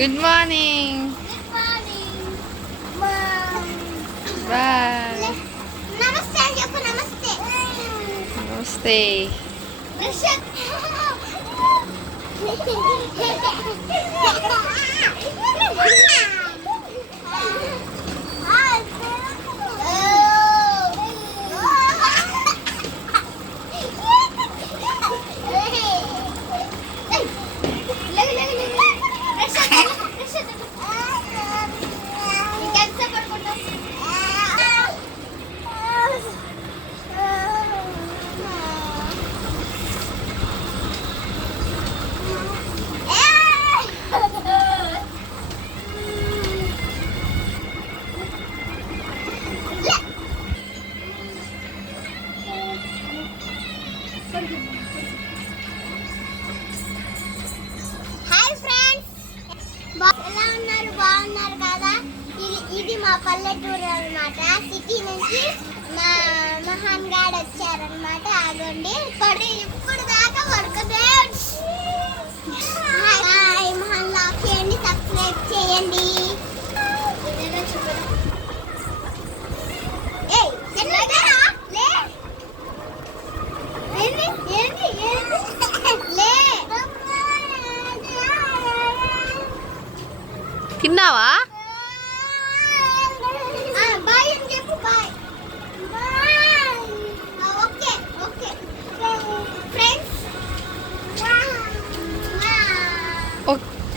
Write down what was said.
Good morning. Bye. నమస్తే అని చెప్పు. నమస్తే. నమస్తే. హాయ్ ఫ్రెండ్స్, ఎలా ఉన్నారు? బాగున్నారు కదా? ఇది మా పల్లెటూరు అన్నమాట. సిటీ నుంచి మా మహాన్ గారు వచ్చారనమాట. ఆగండి, ఇప్పుడు దాకా పడుకుంటే హాయ్ మహాన్, లాక్ చేయండి, సబ్స్క్రైబ్ చేయండి. తిన్నావా?